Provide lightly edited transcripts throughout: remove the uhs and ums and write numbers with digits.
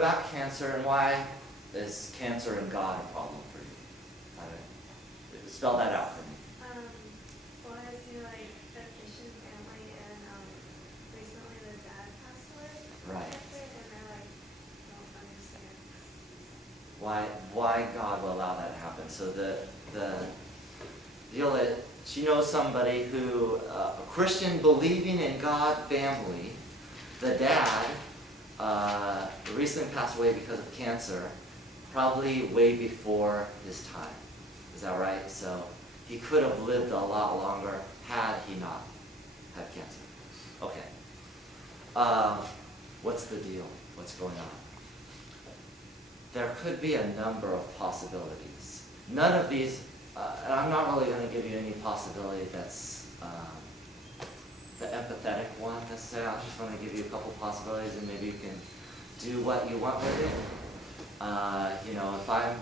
about cancer, and why is cancer and God a problem for you? Spell that out for me. Well, I see like a Christian family, and recently the dad passed away. Right. And they're like, don't understand. Why God will allow that to happen? So the deal is, she knows somebody who, a Christian believing in God family, the dad recently passed away because of cancer, probably way before his time. Is that right? So he could have lived a lot longer had he not had cancer. Okay. What's the deal? What's going on? There could be a number of possibilities. None of these, and I'm not really going to give you any possibility that's the empathetic one necessarily. I just want to give you a couple possibilities, and maybe you can do what you want with it. If I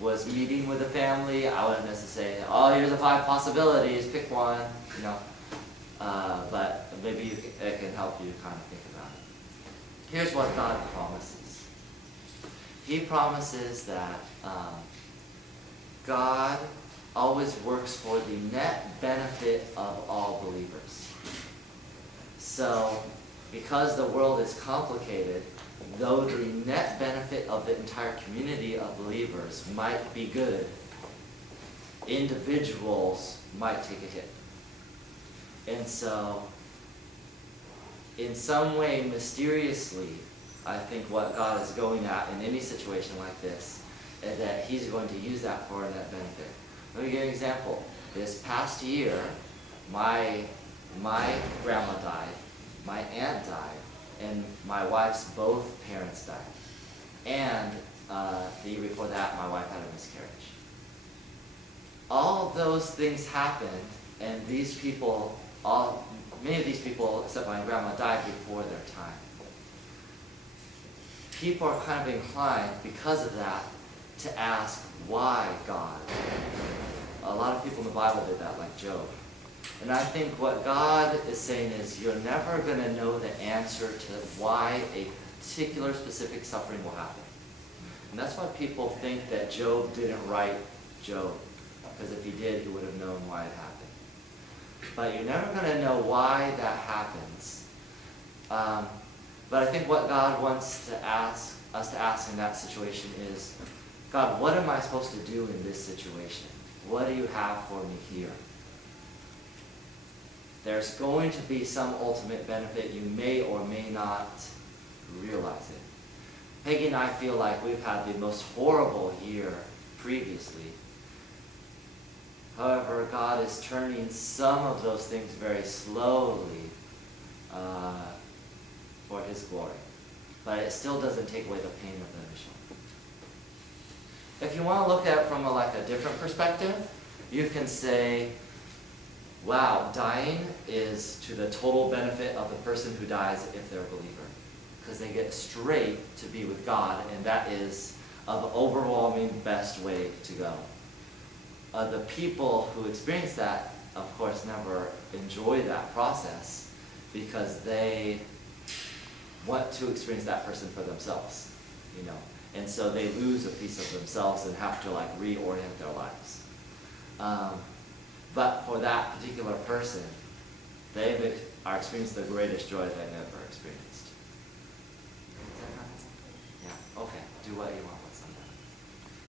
was meeting with a family, I wouldn't necessarily say, oh, here's the 5 possibilities, pick one, but maybe it can help you kind of think about it. Here's what God promises. He promises that God always works for the net benefit of all believers. So, because the world is complicated, though the net benefit of the entire community of believers might be good, individuals might take a hit. And so, in some way, mysteriously, I think what God is going at in any situation like this is that He's going to use that for a net benefit. Let me give you an example. This past year, my grandma died, my aunt died, and my wife's both parents died. And the year before that, my wife had a miscarriage. All those things happened, and many of these people, except my grandma, died before their time. People are kind of inclined, because of that, to ask, why God? A lot of people in the Bible did that, like Job. And I think what God is saying is, you're never going to know the answer to why a particular specific suffering will happen. And that's why people think that Job didn't write Job, because if he did, he would have known why it happened. But you're never going to know why that happens. But I think what God wants us to ask in that situation is, God, what am I supposed to do in this situation? What do you have for me here? There's going to be some ultimate benefit. You may or may not realize it. Peggy and I feel like we've had the most horrible year previously. However, God is turning some of those things very slowly for His glory. But it still doesn't take away the pain of the initial. If you want to look at it from a different perspective, you can say, wow, dying is to the total benefit of the person who dies if they're a believer. Because they get straight to be with God, and that is the overwhelming best way to go. The people who experience that, of course, never enjoy that process because they want to experience that person for themselves, And so they lose a piece of themselves and have to reorient their lives. But for that particular person, they are experiencing the greatest joy they've ever experienced. Is that right? Yeah. Okay. Do what you want.